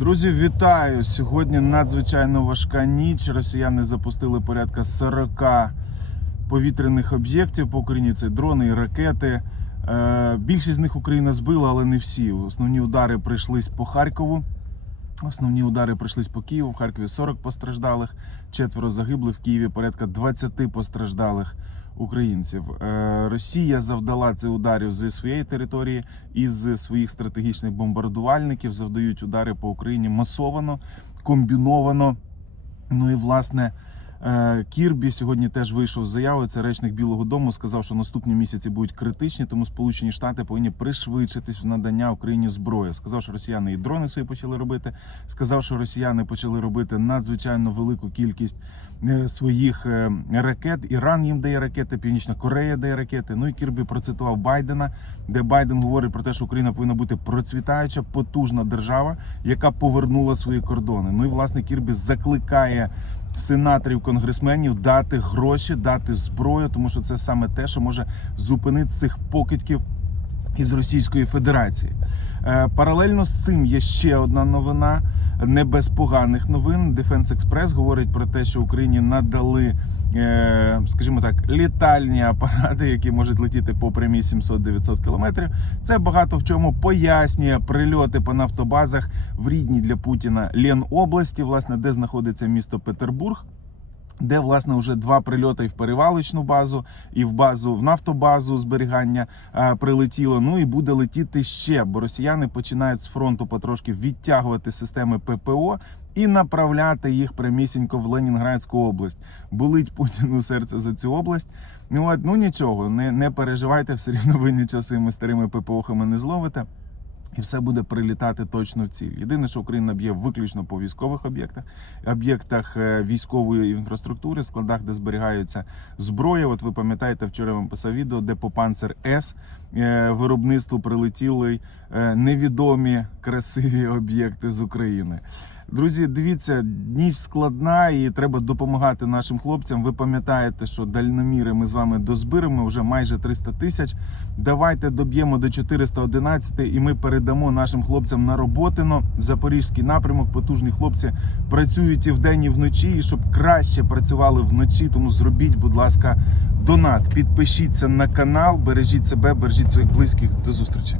Друзі, вітаю! Сьогодні надзвичайно важка ніч. Росіяни запустили порядка 40 повітряних об'єктів по Україні. Це дрони і ракети. Е, Більшість з них Україна збила, але не всі. Основні удари прийшлись по Харкову. Основні удари прийшлись по Києву. В Харкові 40 постраждалих, четверо загиблих. В Києві порядка 20 постраждалих українців. Е, Росія завдала цих ударів зі своєї території і з своїх стратегічних бомбардувальників. Завдають удари по Україні масовано, комбіновано. Ну і власне. Е, Кірбі сьогодні теж вийшов з заявою. Це речник Білого Дому сказав, що наступні місяці будуть критичні, тому Сполучені Штати повинні пришвидшитись в надання Україні зброї. Сказав, що росіяни і дрони свої почали робити. Сказав, що росіяни почали робити надзвичайно велику кількість е, своїх е, ракет. Іран їм дає ракети, Північна Корея дає ракети. Ну і Кірбі процитував Байдена, де Байден говорить про те, що Україна повинна бути процвітаюча, потужна держава, яка повернула свої кордони. Ну і власне Кірбі закликає сенаторів, конгресменів дати гроші, дати зброю, тому що це саме те, що може зупинити цих покидьків із Російської Федерації. Е, Паралельно з цим є ще одна новина, не без поганих новин. Defense Express говорить про те, що Україні надали, е, скажімо так, літальні апарати, які можуть летіти по прямій 700-900 кілометрів. Це багато в чому пояснює прильоти по нафтобазах в рідній для Путіна Ленобласті, власне, де знаходиться місто Петербург. Де власне вже два прильоти в перевалочну базу, і в базу в нафтобазу зберігання е, прилетіло. Ну і буде летіти ще, бо росіяни починають з фронту потрошки відтягувати системи ППО і направляти їх прямісінько в Ленінградську область. Болить Путіну серце за цю область. Ну от ну нічого, не, не переживайте, все рівно ви нічого своїми старими ППОхами не зловите. І все буде прилітати точно в ціль. Єдине, що Україна б'є виключно по військових об'єктах, об'єктах е, військової інфраструктури, складах, де зберігаються зброя. От ви пам'ятаєте, вчора вам писав відео, де по панцер С е, виробництву прилетіли е, невідомі красиві об'єкти з України. Друзі, дивіться, ніч складна і треба допомагати нашим хлопцям. Ви пам'ятаєте, що дальноміри ми з вами дозберемо вже майже 300 тисяч. Давайте доб'ємо до 411 і ми передамо нашим хлопцям на роботино. Запорізький напрямок, потужні хлопці працюють і вдень, і вночі, і щоб краще працювали вночі. Тому зробіть, будь ласка, донат. Підпишіться на канал, бережіть себе, бережіть своїх близьких. До зустрічі.